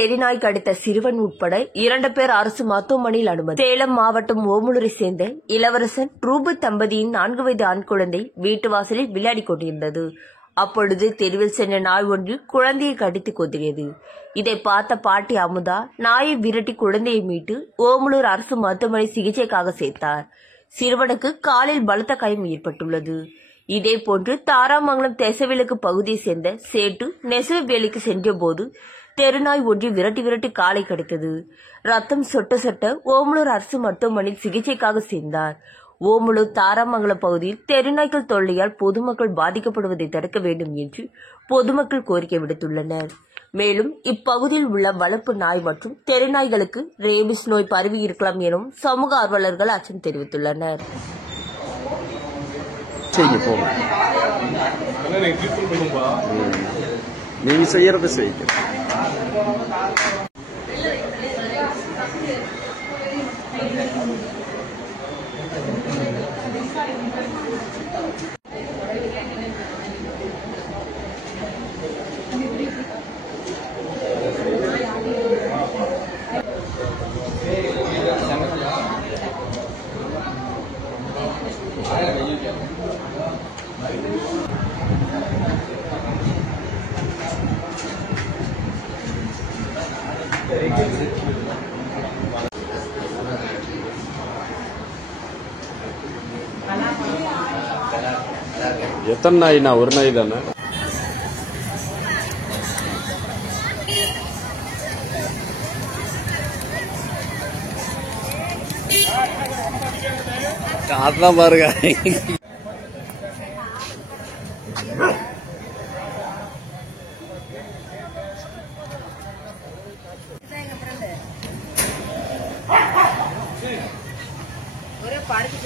தெருநாய் கடித்த சிறுவன் உட்பட 2 பேர் அரசு மருத்துவமனையில் அனுமதி. சேலம் மாவட்டம் ஓமலூரை சேர்ந்த இளவரசன் ரூபு தம்பதியின் 4 வயது ஆண் குழந்தை வீட்டு வாசலில் விளையாடிக் கொண்டிருந்தது. அப்பொழுது தெருவில் சென்ற நாய் ஒன்று குழந்தையை கடித்து கொத்தியது. இதை பார்த்த பாட்டி அமுதா நாயை விரட்டி குழந்தையை மீட்டு ஓமலூர் அரசு மருத்துவமனை சிகிச்சைக்காக சேர்த்தார். சிறுவனுக்கு காலில் பலத்த காயம் ஏற்பட்டுள்ளது. இதேபோன்று தாராமங்கலம் தேசவிலக்கு பகுதியை சேர்ந்த சேட்டு நெசவு வேலைக்கு சென்ற போது தெருநாய் ஒன்று விரட்டி காலை கடித்தது. ரத்தம் சொட்ட சொட்ட ஓமலூர் அரசு மருத்துவமனையில் சிகிச்சைக்காக சேர்ந்தார். ஓமலூர் தாராமங்கலம் பகுதியில் தெருநாய்கள் தொல்லையால் பொதுமக்கள் பாதிக்கப்படுவதை தடுக்க வேண்டும் என்று பொதுமக்கள் கோரிக்கை விடுத்துள்ளனர். மேலும் இப்பகுதியில் உள்ள வளர்ப்பு நாய் மற்றும் தெருநாய்களுக்கு ரேபிஸ் நோய் பரவி இருக்கலாம் எனவும் சமூக ஆர்வலர்கள் அச்சம் தெரிவித்துள்ளனர். நீங்க செய்யறத செய்யுங்க. எத்தனை நாய்னா? ஒரு நாய் தானே? அதான் பாருங்க. ஒரே பார்த்து